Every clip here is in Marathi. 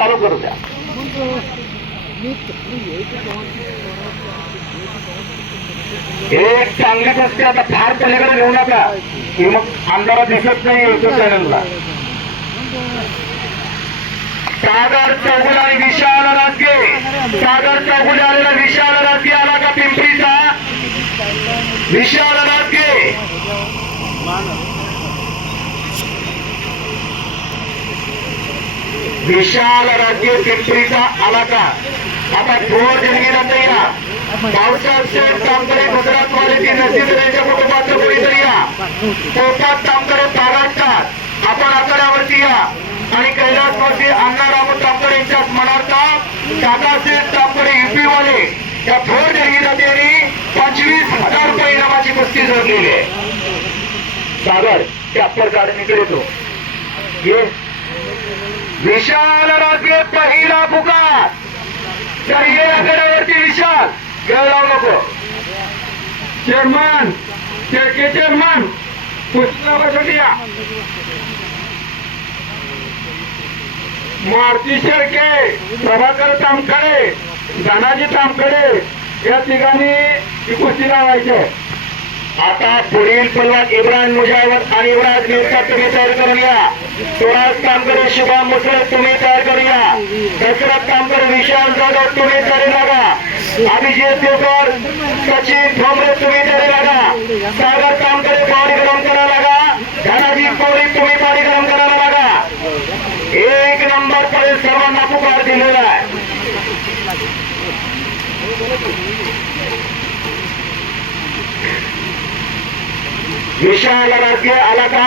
चालू करू द्या. एक चांगली गोष्ट आता फार पलीकडे घेऊ नका. की मग अंधारा दिसत नाही युट्यूब चॅनलला सागर चौगुल आणि विशाल राजगे. सागर चौगुल आलेला विशाल राजगे आला का पिंपरीचा? विशाल राजगे. विशाल राज्य पिंपरीचा आलाका. आता थोर जणगीला या पावसात शेत कामकरे गुजरात वाले नसीब त्यांच्या कुटुंबाचं कोणीतरी या. पोटात कामकरे महाराष्ट्रात आपण आकड्यावरती या. आणि कैलासवासी अण्णाराम तापडे यांच्या स्मरणार्थ दादासाहेब तापडे युपी वाले या थोर जणगीला यांनी पंचवीस हजार रुपये इनामाची कुस्ती जोडलेली आहे. सागर ते अप्पर काढून इकडे येतो. ये. विशाल राजे पहिला पुकार. तर हे आकड्यावरती विशाल. खेळ लावू नको. चेअरमन शेळके चेअरमन पुस्तकासाठी या मारुती शेळके प्रभाकर तामकडे धनाजी तामकडे या तिघांनी कुस्ती लावायची आहे. आता पुढील पलवान इब्राहिम मुजावर आणि युवराज मिरचा तुम्ही तयार करून या स्वराज कामकर शुभम मुसळे तुम्ही तयार करून या दशरथ कामकर विशाल जाधव तुम्ही तयारी लागा. अभिजित देवकर सचिन ठोंबरे तुम्ही तयारी लागा. सागर कामकरे पाणी गरम करायला लागा धनाजी कोळी तुम्ही पाणी गरम करायला लागा एक नंबर पर्यंत सर्वांना पुकार दिलेला आहे विशाल राजकीय आला का?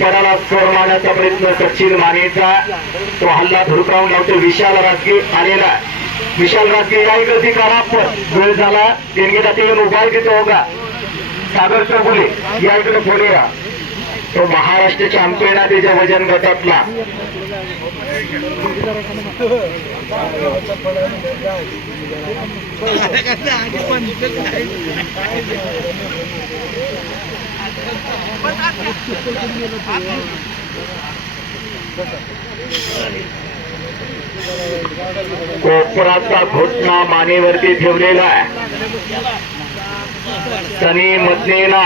पराला स्वर मारण्याचा प्रयत्न सचिन मानेचा. तो हल्ला धुडकावून लावतो. विशाल राजगे आलेला विशाल राजगे काही इकडे करा पण वेळ झाला. देणगे जाती येऊन उभा देतो होगा सागर चौगुले या इकडे पुढे या. तो महाराष्ट्र चॅम्पियन आहे त्याच्या वजन गटातला. कोपराचा घोटणा मानेवरती ठेवलेला आहे. सनी मधलेला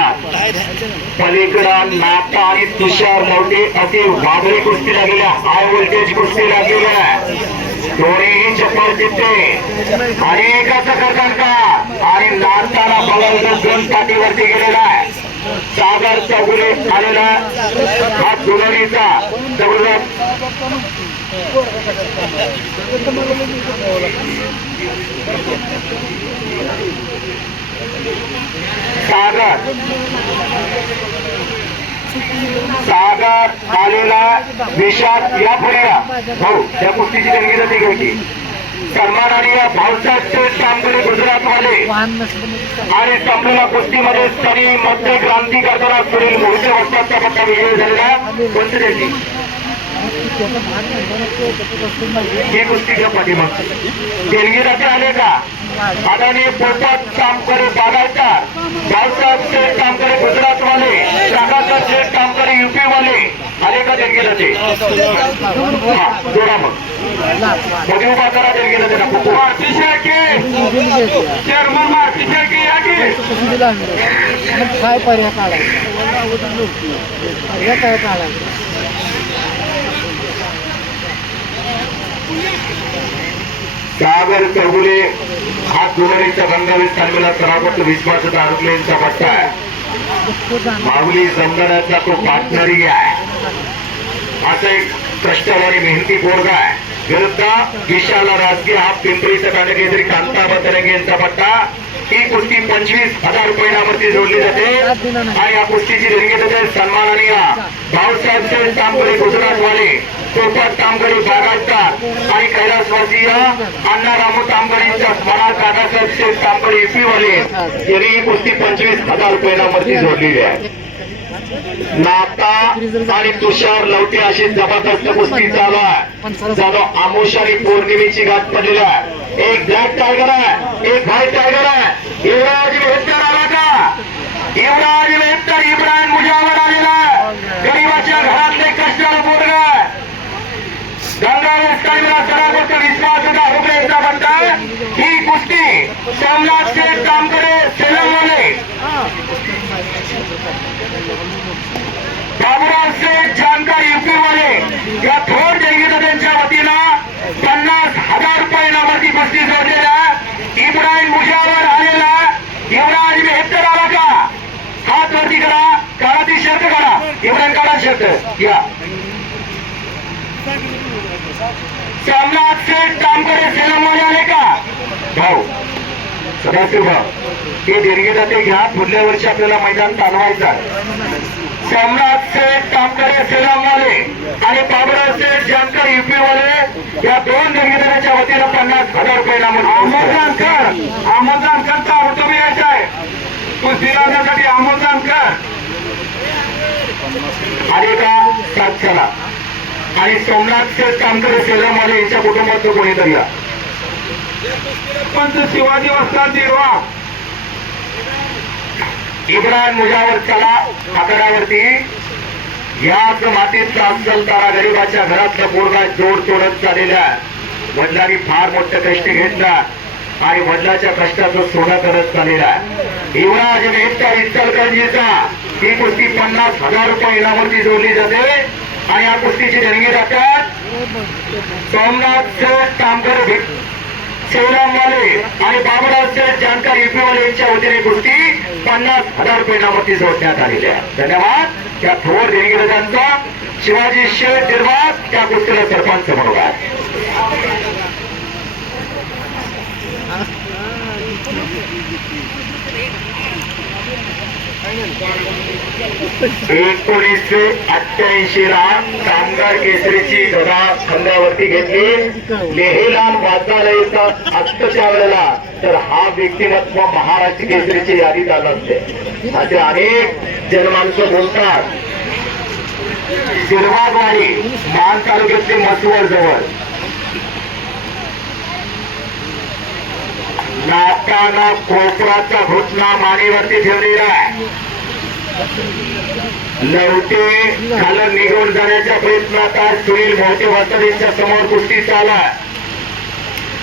पलीकडा नाता आणि तुषार मोठे असे वादळी कुस्ती लागलेल्या हाय व्होल्टेज कुस्ती लागलेल्या दोन्ही चप्पल जिंकते अनेकाचा करताना आणि नाचताना बघायला दोन पाठीवरती गेलेला आहे. सागर चौगुले आलेला हा दुलरीचा चौगुले. सागर. सागर आलेला विशाल या पुढे या. हो, भाऊ त्या कुस्तीची देणगी जाते घ्यायची सन्मानाने आणि या भाऊसाहेबचे कामगिरी गुजरातवाले आणि संपलेल्या गोष्टीमध्ये तरी मध्य क्रांती करताना सुनील मोहिते वस्तादचा पत्ता विजय झालेला कोणते त्यांची हे कुस्ती घ्या पाठीमाग. देणगी जाते आले का? माननीय पोटात काम करे बागायचा भाऊसाहेब शेठ काम करे गुजरातवाले प्रकाशर शेठ काम करे युपी वाले आले का जोडा मग. उभा करा शेळके चेअरमन शेळके या की. काय पर्याय काढायचा? पर्याय काय काढायचा? सागर चौगुले हा दुलरीचा गंगावीस तालमीला सरापत विश्वासाचा अडकलेचा पट्टा आहे. माऊली समजण्याचा तो पार्टनरी आहे. असं एक कष्टवारी मेहनती पोरगा आहे. विरुद्ध विशाल राजकीय हा पिंपरीचा कांडकेसरी कांता बतरंगे यांचा पट्टा. ही कुस्ती पंचवीस हजार रुपये इनामावरती जोडली जाते. आणि या कुस्तीची देणगी सन्माननीय. भाऊसाहेब गुजरातवाले. पोपट तांबडी बागायतदार आणि कैलासवासीय अण्णा रामू तांबरेंच्या स्मरणार्थ दादासाहेब सेठ तांबरे युपी वाले यांनी ही कुस्ती पंचवीस हजार रुपये जोडलेली आहे. नाता आणि तुषार लवटे अशी जबरदस्त कुस्ती चालू आहे. चालू आमोश आणि पौर्णिमेची गाठ पडलेली आहे. एक ब्लॅक टायगर आहे एक व्हाईट टायगर आहे. युवराज मेहतर आला का? युवराज मेहतर इब्राहिम मुजावर आलेला आहे गरीबाच्या घरातले कष्टाला पोरग आहे गंगावेश काळीला सगळ्या गोष्ट विश्वास होता हुकलेचा म्हणताय ही कुस्ती सोमनाथ शेठ कामकडे सेलमवाले बाबुराव शेठ जानकर युपीवाले या थोर त्यांच्या वतीनं पन्नास हजार रुपये इनामाची कुस्ती जोडलेल्या इब्राहिम मुजावर आलेला युवराज मेहतर आला का? हात वरती करा काळाची शर्ट करा इब्राहिम काळा शर्ट या. सोमनाथ शेठ कामकडे सेलमवाले आले का? भाऊ सदाशिव भाऊ हे देणगे दाते घ्या पुढल्या वर्षी आपल्याला मैदान चालवायचं सोमनाथ शेठ कामकडे सेलमवाले आणि बाबुराव शेठ जानकर युपी वाले या दोन देणगेदाराच्या वतीनं पन्नास हजार रुपये अहमद जानकर. अहमद जानकरचा आवडतो मी यायचा आहे. कुस्ती लावण्यासाठी अहमद जानकर. आले का? सात चला आणि सोमनाथ शेठ कामकडे सेलमवाले यांच्या कुटुंबातलं कोणीतरी या पंत शिवाजी वाजता निर्वा. इब्राहिम मुजावर चला आकड्यावरती याच मातीत असल तारा गरीबाच्या घरातला पोरगा जोड तोडत चाललेला वडिलांनी फार मोठं कष्ट घेतला आणि वडिलाच्या कष्टाचं सोडा करत चाललेला युवराज मेहता इचलकरंजीचा ही कुस्ती पन्नास हजार रुपये इनामावरती जोडली जाते. आणि या कुस्तीची देणगी जातात सोमनाथ कामकर शिवरामवाले आणि बाबुराव जानकार युपीवाले यांच्या वतीने गोष्टी पन्नास हजार रुपये नामावरती जोडण्यात आलेल्या धन्यवाद. त्या थोर दिनगिरजांचा शिवाजी शेठ निर्वात त्या कुस्तीला सरपंच म्हणून आहे. एकोणीसशे अठ्ठ्याऐंशी ला कामगार केसरीची गदा खांद्यावरती घेतली. लेहेलाल वाचालयचा हक्क आत्ता तर हा व्यक्तिमत्व महाराष्ट्र केसरीची यादीत आलं असते. असे अनेक जनमानसं बोलतात. शिरवागवाडी मान तालुक्यातले मसवड जवळ. नाताना कोपराचा घुटना मानेवरती ठेवलेला आहे. लवटे खालून निघून जाण्याच्या प्रयत्नात आज सुनील मोठे वसरींच्या समोर कुस्ती चालू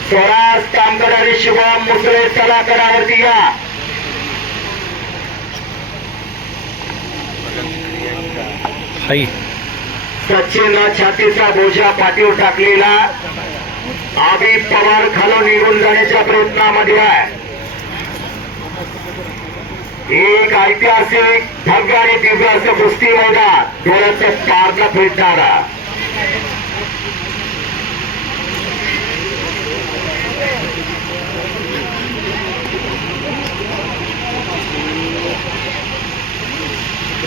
स्वराज कामगार आणि शुभम मुसळे कलाकारावरती या. हाई सचिन छातीचा बोजा पाठीवर टाकलेला. आबी पवार खालून निघून जाण्याच्या प्रयत्नामध्ये आहे. एक ऐतिहासिक भव्य आणि दिव्य असं कुस्ती मैदान डोळ्याच्या पारणं फिरणारा.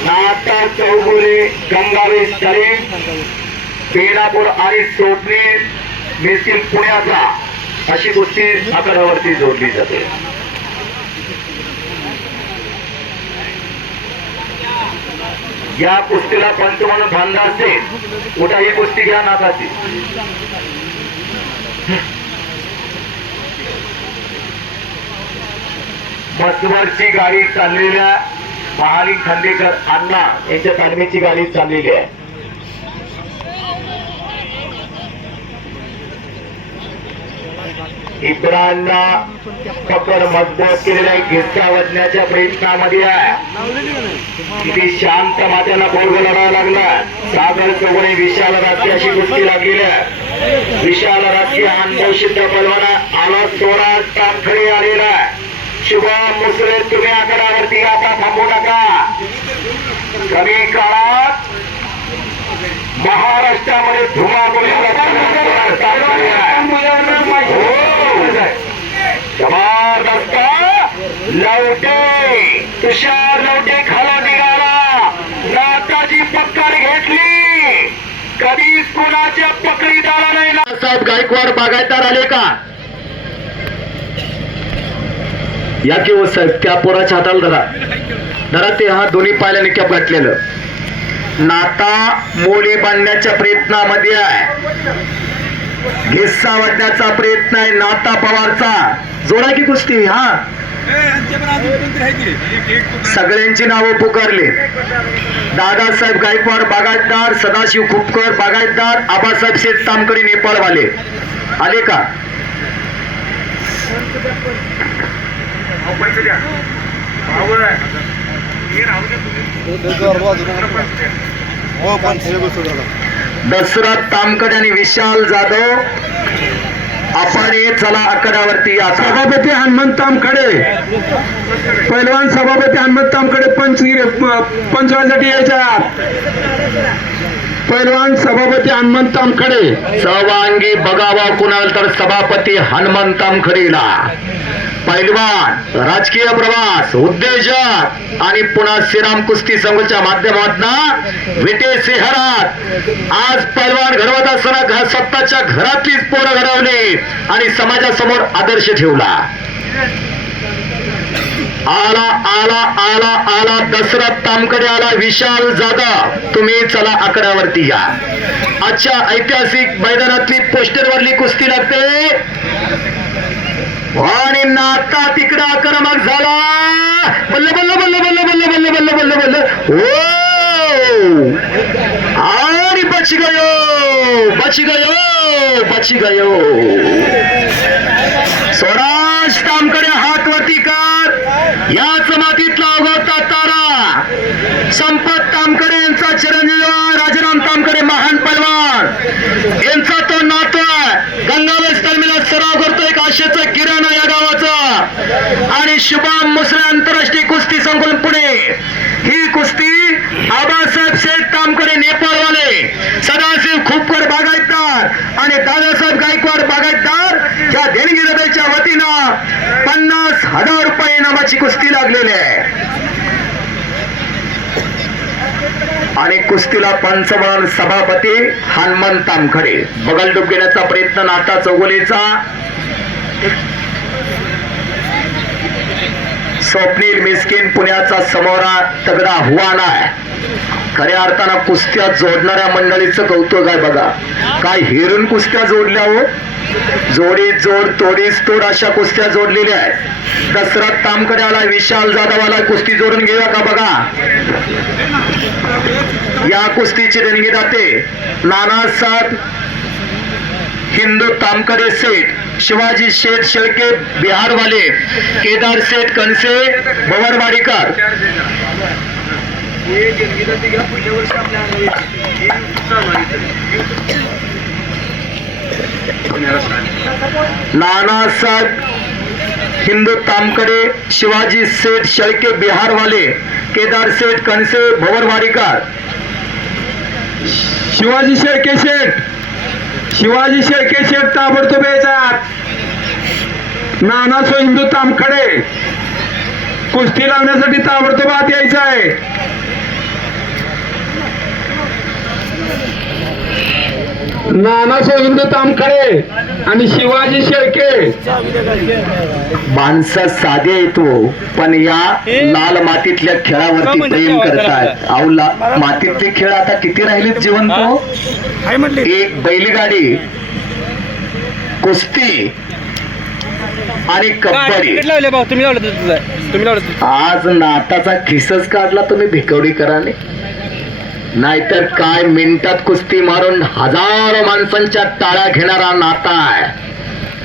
नाता चौगुले गंगावेश सलीम बेलापूर आणि सोपणे मिळतील पुण्याचा. अशी कुस्ती आकड्यावरती जोडली जाते. या कुस्तीला पंच म्हणून बांधला असेल कुठं ही कुस्ती घ्या नाथाची मसवरची गाडी चाललेल्या महाली खांडेकर अण्णा यांच्या तालमीची गाडी चाललेली आहे. इतरांना पकड मजबूत केलेल्या घिसका वजण्याच्या प्रयत्नामध्ये किती शांत मात्याला बोर्ग लढावा लागला सागर चौगुणे विशाल रात्री अशी कुस्ती विशाल रात्री अनुभव बलवाना आला सोळा तांखडे आलेला शुभम मुसळे तुम्ही आकारावरती आता थांबू नका. कमी काळात महाराष्ट्रामध्ये धुमाकूळ लवटे तुषार लवटे खाला निघाला. नाताची पक्कड घेतली. कधीच कुणाच्या पकडीत आला नाही. ना साहेब गायकवाड बागायतदार आले का? या की हो साहेब त्या पोराच्या हाताला धरा. धरा ते हा दोन्ही पायल्याने कॅप घातलेलं. नाता मोडी बांधण्याच्या प्रयत्नामध्ये आहे. घिस्सा वाटण्याचा प्रयत्न आहे नाता पवारचा. जोडा की कुस्ती हा. सगळ्यांची नावं पुकारले. दादासाहेब गायकवाड बागायतदार सदाशिव खुपकर बागायतदार आबासाहेब शेठ तामकडे नेपाळवाले. आले का? हो पण दशरथ तामकडे आणि विशाल जाधव. आपण हे चला आकड्यावरती या. सभापती हनुमंत तामखडे. पैलवान सभापती हनुमंत तामखडे पंचगिरी पंचवासाठी यायच्या. पैलवान सभापती हनुमंत तामखडे सहवांगी बघावा कुणाल तर सभापती हनुमंत तामखडेला पैलवान राजकीय प्रवास उद्योजक आणि पुन्हा श्रीराम कुस्ती संघच्या माध्यमातून विटे शहरात आज पैलवान घडवत असताना स्वतःच्या घरातलीच पोरं घडवली आणि समाजासमोर आदर्श ठेवला. आला आला आला आला दसरथ तामकडे आला विशाल जागा. तुम्ही चला आकड्यावरती या. आजच्या ऐतिहासिक मैदानातली पोस्टरवरली कुस्ती लागते. आणि नाता तिकडे आक्रमक झाला. बल्ल बल्ल बल्ल बल्ल बल्ल बल्ल बल्ल बल्ल बल्ल. ओ आणि बच गयो बच गयो बच गयो सोडा या जमातीतला अवघडता तारा. संपत तामकडे यांचा चिरंजीव राजाराम तामकडे महान पलवान यांचा तो नातो आहे. गंगावेस तालमीला सराव करतोय काशेचं किराणा या गावाचा. आणि शुभम मुसळे आंतरराष्ट्रीय कुस्ती संकुल पुणे. ही कुस्ती आबासाहेब शेठ तामकडे नेपाळवाले. सदाशिव आणि दादासाहेब गायकवाड बागायतदार या देणगी रबेच्या वतीनं पन्नास हजार रुपये इनामाची कुस्ती लागलेली आहे. आणि कुस्तीला पंचमन सभापती हनुमंत तामखडे बगल डूब घेण्याचा प्रयत्न नाता चौगुलेचा. स्वप्नील मिस्किन पुण्याचा समोरा तगडा हुआ आहे. खऱ्या अर्थानं कुस्त्या जोडणाऱ्या मंडळीचं कौतुक आहे बघा. काय हिरून कुस्त्या जोडल्या हो? जोडी जोड तोडीस तोड अशा कुस्त्या जोडलेल्या आहेत. दसरात तामकडे आला विशाल जाधव आला कुस्ती जोडून घेऊया का बघा? या कुस्तीची देणगी जाते नानासाहेब हिंदू तामकडे सेठ शिवाजी शेठ शेळके बिहारवाले केदार सेठ बवरवाडीकर नानासाहेब हिंदू तामकडे शिवाजी सेठ शेळके बिहारवाले केदार सेठ कनसे भवरवाडीकर. शिवाजी शेळके शेठ. शिवाजी शेळके शेठ ताबडतोब यायचा नानासो हिंदू तामखडे कुस्ती लावण्यासाठी ताबडतोब आत यायचं आहे. नानासो हिंदू तामखडे आणि शिवाजी शेळके. माणसं साधे येतो पण या लाल मातीतल्या खेळावरती प्रेम करतात अहो ला- मातीतले खेळ आता किती राहिलेत जिवंत हो? एक बैलगाडी कुस्ती आणि कबड्डी. आज नाताचा खिसच काढला तुम्ही भिकवडी कराने नाहीतर काय मिनिटात कुस्ती मारून हजारो माणसांच्या टाळ्या घेणारा नाता आहे.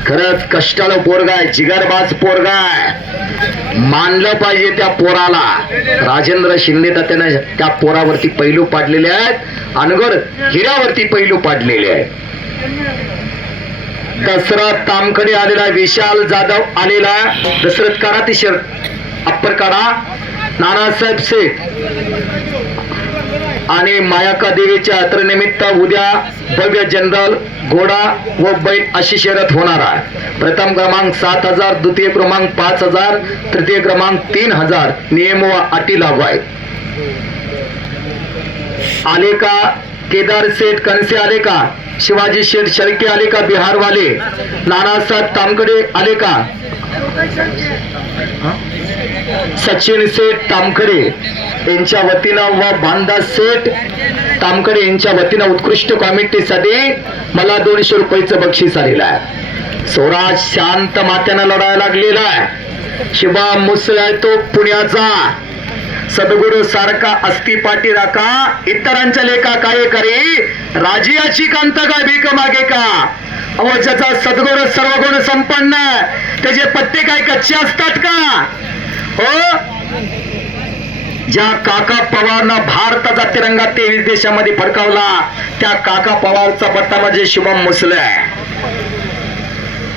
खरंच कष्टाळू पोरगाय जिगरबाज पोरगाय मानलं पाहिजे त्या पोराला. राजेंद्र शिंदे त्याने त्या पोरावरती पैलू पाडलेले आहेत अनगर हिऱ्यावरती पैलू पाडलेले आहेत. दसरथ तामकडे आलेला विशाल जाधव आलेला दशरथ कराती शर्ट अप्पर करा नानासाहेब शेख. आणि मायाका देवीच्या यात्रेनिमित्त उद्या भव्य जनरल घोडा व बैल अशी शर्यत होणार आहे. प्रथम क्रमांक सात हजार द्वितीय क्रमांक पाच हजार तृतीय क्रमांक तीन हजार. नियम व अटी लागू आहेत. आले का केदार सेठ कनसे आले का शिवाजी शेठ शेळके आले का बिहारवाले नानासाहेब तामकडे आले का सचिन सेठ तामकडे यांच्या वतीनं व बांदा सेठ तामकडे यांच्या वतीनं उत्कृष्ट कॉमेंट्रीसाठी मला दोनशे रुपयाचं बक्षीस आलेलं आहे. स्वराज शांत मात्यानं लढायला लागलेला आहे. शिवा मुसळ आहे तो पुण्याचा. सद्गुरु सारखा अस्थि पाठी राखा. इतरांच्या लेखा काय करी? राजियाची कांत काय भीक मागे का? अहो ज्याचा सद्गुरु सर्व गुण संपन्न त्याचे पत्ते काय कच्चे असतात का? हो? ज्या काका पवारनं भारताचा तिरंगा तेवीस देशामध्ये फडकावला त्या काका पवारचा पत्ता म्हणजे शुभम मुसले.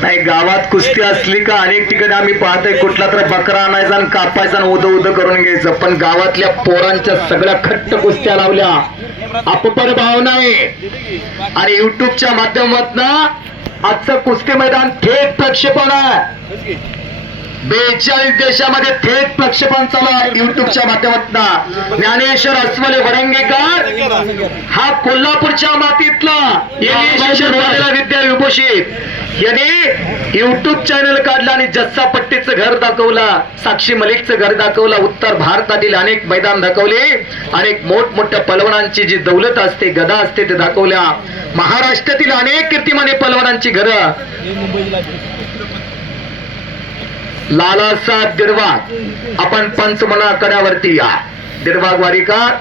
नाही गावात कुस्ती असली का अनेक ठिकाणी आम्ही पाहतोय कुठला तर बकरा आणायचा आणि कापायचा आणि उद उद करून घ्यायचं. पण गावातल्या पोरांच्या सगळ्या खट्ट कुस्त्या लावल्या. अपपर भाव नाही. आणि युट्यूबच्या माध्यमातून आजचं कुस्ती मैदान थेट प्रक्षेपण आहे. बेचाळीस देशामध्ये थेट प्रक्षेपण चालू आहे युट्यूबच्या माध्यमातून. ज्ञानेश्वर अस्वले वडंगेकर हा कोल्हापूरच्या मातीतला विद्या विभूषित यांनी युट्यूब चॅनल काढला आणि जस्सा पट्टीचं घर दाखवला साक्षी मलिकचं घर दाखवलं उत्तर भारतातील अनेक मैदान दाखवले अनेक मोठमोठ्या पलवनांची जी दौलत असते गदा असते ते दाखवल्या. महाराष्ट्रातील अनेक कीर्तिमाने पलवनांची घरं. लालासा दिरवाग आपण पंचमना कड्यावरती या. दिरवाग वारीकर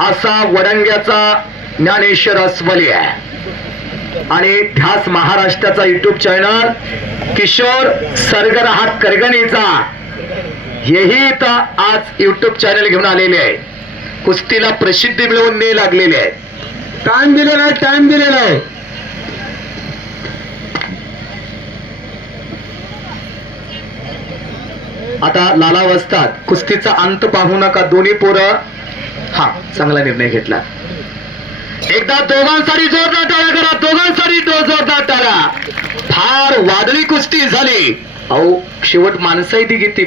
असा वडंग्याचा ज्ञानेश्वर अस्वली आहे. आणि ध्यास महाराष्ट्राचा युट्यूब चॅनल किशोर सरगरहाट करगणीचा. हेही इथं आज युट्यूब चॅनल घेऊन आलेले आहे. कुस्तीला प्रसिद्धी मिळवून ने लागलेले आहे. टाइम दिलेला आहे टाइम दिलेला आहे. आता लाला वाजतात कुस्तीचा अंत पाहू नका दोन्ही पोरं. हा चांगला निर्णय घेतला. एकदा दोघांसाठी जोरदार टाळा करा दोघांसाठी जोरदार टाळा फार वादळी कुस्ती झाली. अहो शेवट माणसाही ती घेते